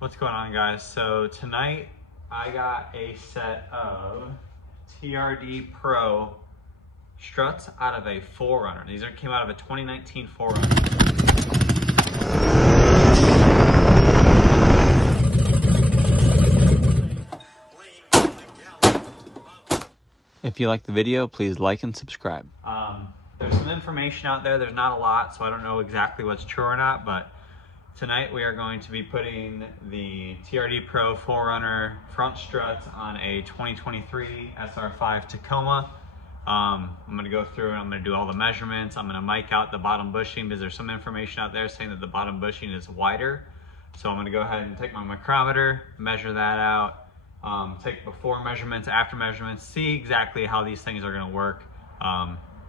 What's going on, guys? So tonight I got a set of Trd Pro struts out of a 4Runner. These came out of a 2019 4Runner. If you like the video, please like and subscribe. There's some information out there. There's not a lot, so I don't know exactly what's true or not, but tonight we are going to be putting the Trd Pro 4Runner front struts on a 2023 SR5 Tacoma. I'm going to go through and I'm going to do all the measurements. I'm going to mic out the bottom bushing because there's some information out there saying that the bottom bushing is wider. So I'm going to go ahead and take my micrometer, measure that out, take before measurements, after measurements, see exactly how these things are going to work.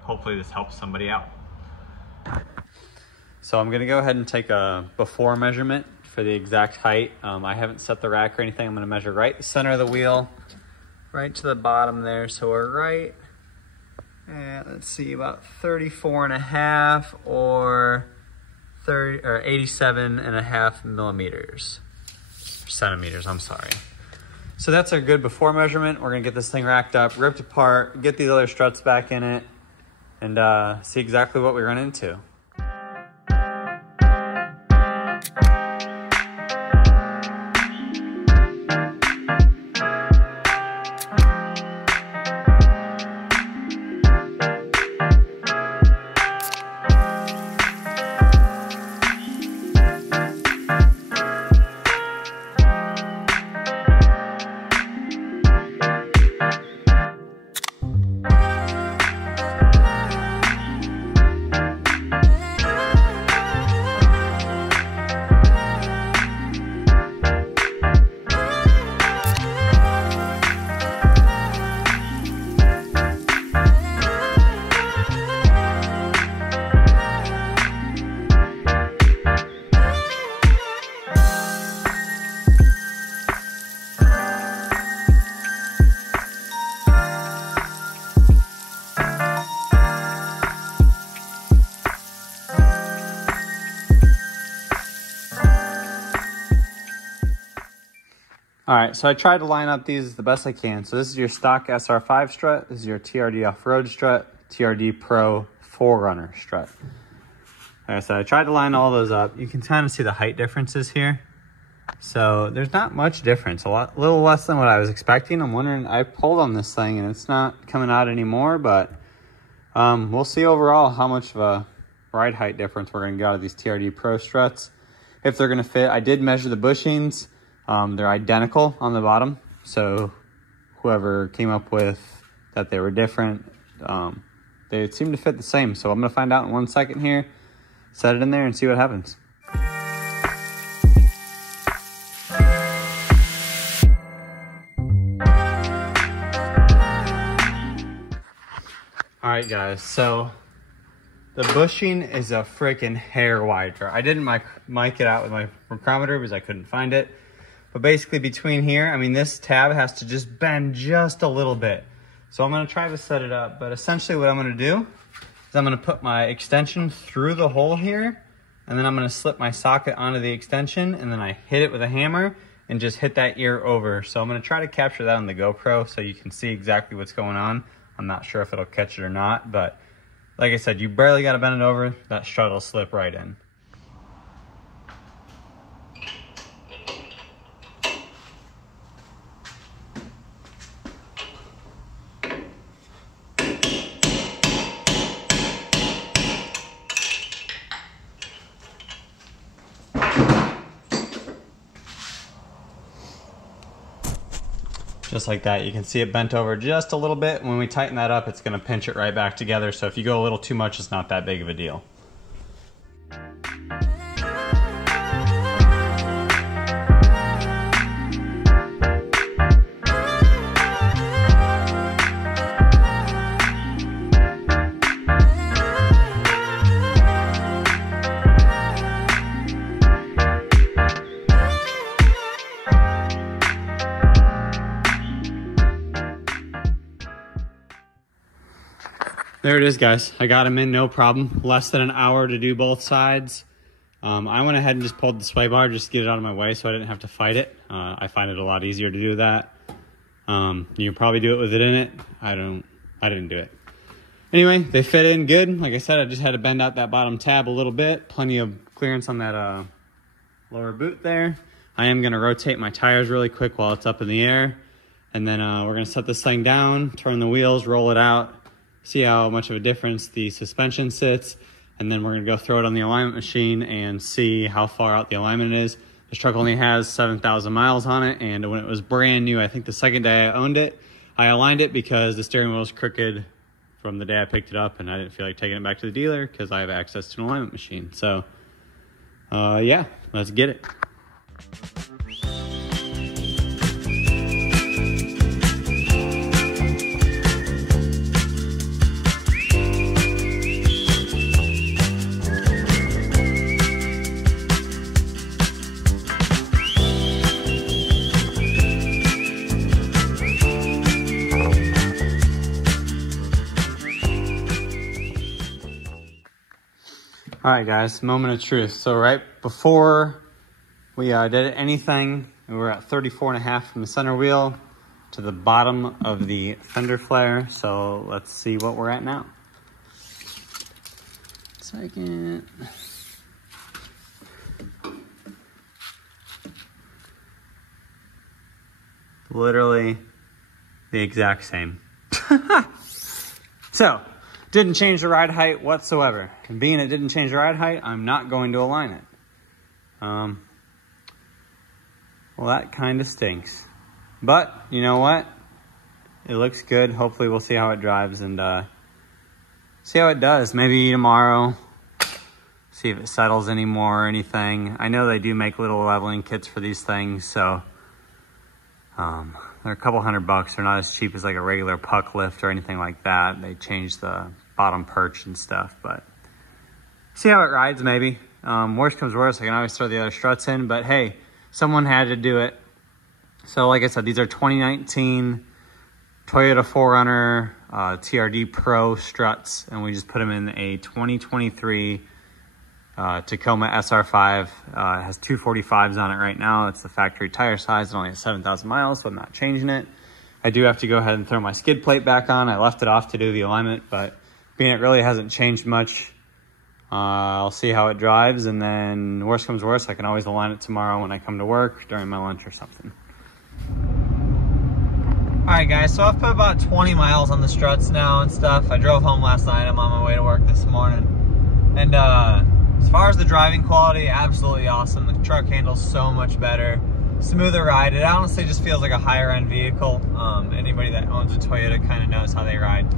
Hopefully this helps somebody out. So I'm gonna go ahead and take a before measurement for the exact height. I haven't set the rack or anything. I'm gonna measure right the center of the wheel, right to the bottom there. So we're right at, let's see, about 34.5 or 87.5 millimeters, centimeters, I'm sorry. So that's our good before measurement. We're gonna get this thing racked up, ripped apart, get these other struts back in it, and see exactly what we run into. All right, so I tried to line up these the best I can. So this is your stock SR5 strut. This is your TRD off-road strut, TRD Pro 4Runner strut. Like I said, I tried to line all those up. You can kind of see the height differences here. So there's not much difference, a little less than what I was expecting. I'm wondering, I pulled on this thing and it's not coming out anymore, but we'll see overall how much of a ride height difference we're gonna get out of these TRD Pro struts. If they're gonna fit, I did measure the bushings. They're identical on the bottom, so whoever came up with that they were different, they seem to fit the same. So I'm gonna find out in 1 second here, set it in there and see what happens. All right, guys, so the bushing is a freaking hair wider. I didn't mic it out with my micrometer because I couldn't find it. But basically between here, I mean, this tab has to just bend just a little bit. So I'm gonna try to set it up, but essentially what I'm gonna do is I'm gonna put my extension through the hole here, and then I'm gonna slip my socket onto the extension, and then I hit it with a hammer and just hit that ear over. So I'm gonna try to capture that on the GoPro so you can see exactly what's going on. I'm not sure if it'll catch it or not, but like I said, you barely gotta bend it over, that strut will slip right in. Just like that, you can see it bent over just a little bit. When we tighten that up, it's gonna pinch it right back together. So if you go a little too much, it's not that big of a deal. There it is, guys. I got them in, no problem. Less than an hour to do both sides. I went ahead and just pulled the sway bar just to get it out of my way so I didn't have to fight it. I find it a lot easier to do that. You can probably do it with it in it. I didn't do it. Anyway, they fit in good. Like I said, I just had to bend out that bottom tab a little bit. Plenty of clearance on that lower boot there. I am going to rotate my tires really quick while it's up in the air. And then we're going to set this thing down, turn the wheels, roll it out, see how much of a difference the suspension sits. And then we're going to go throw it on the alignment machine and see how far out the alignment is. This truck only has 7,000 miles on it. And when it was brand new, I think the second day I owned it, I aligned it because the steering wheel was crooked from the day I picked it up. And I didn't feel like taking it back to the dealer because I have access to an alignment machine. So, yeah, let's get it. All right, guys, moment of truth. So right before we did anything, we were at 34.5 from the center wheel to the bottom of the fender flare. So let's see what we're at now. Second. Literally the exact same. So, didn't change the ride height whatsoever. And being it didn't change the ride height, I'm not going to align it. Well, that kind of stinks. But, you know what? It looks good. Hopefully we'll see how it drives and see how it does. Maybe tomorrow, see if it settles anymore or anything. I know they do make little leveling kits for these things, so they're a couple $100. They're not as cheap as like a regular puck lift or anything like that. They change the bottom perch and stuff, but see how it rides maybe. Worst comes worst, I can always throw the other struts in, but hey, someone had to do it. So like I said, these are 2019 Toyota 4Runner Trd Pro struts, and we just put them in a 2023 Tacoma Sr5. It has 245s on it right now. It's the factory tire size. It only has 7,000 miles, so I'm not changing it. I do have to go ahead and throw my skid plate back on. I left it off to do the alignment, but being it really hasn't changed much, I'll see how it drives, and then worst comes worst, I can always align it tomorrow when I come to work during my lunch or something. All right, guys, so I've put about 20 miles on the struts now and stuff. I drove home last night. I'm on my way to work this morning. And as far as the driving quality, absolutely awesome. The truck handles so much better. Smoother ride. It honestly just feels like a higher end vehicle. Anybody that owns a Toyota kind of knows how they ride.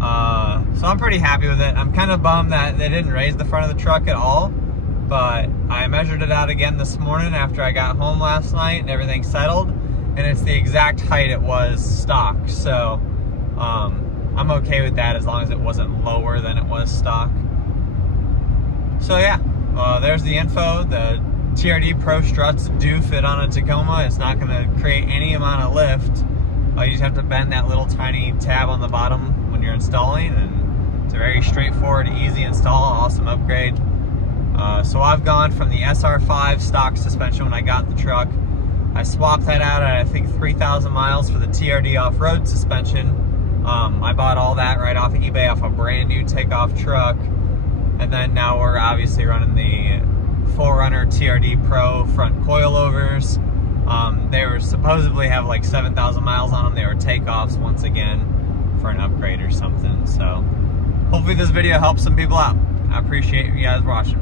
So I'm pretty happy with it. I'm kind of bummed that they didn't raise the front of the truck at all, but I measured it out again this morning after I got home last night and everything settled, and it's the exact height it was stock. So I'm okay with that as long as it wasn't lower than it was stock. So yeah, there's the info. The Trd Pro struts do fit on a Tacoma. It's not going to create any amount of lift. You just have to bend that little tiny tab on the bottom when you're installing, and it's a very straightforward, easy install, awesome upgrade. So I've gone from the Sr5 stock suspension when I got the truck. I swapped that out at I think 3,000 miles for the Trd off-road suspension. I bought all that right off of eBay off a brand new takeoff truck. And then now we're obviously running the 4Runner Trd Pro front coilovers. They were supposedly have like 7,000 miles on them. They were takeoffs once again for an upgrade or something. So hopefully this video helps some people out. I appreciate you guys watching.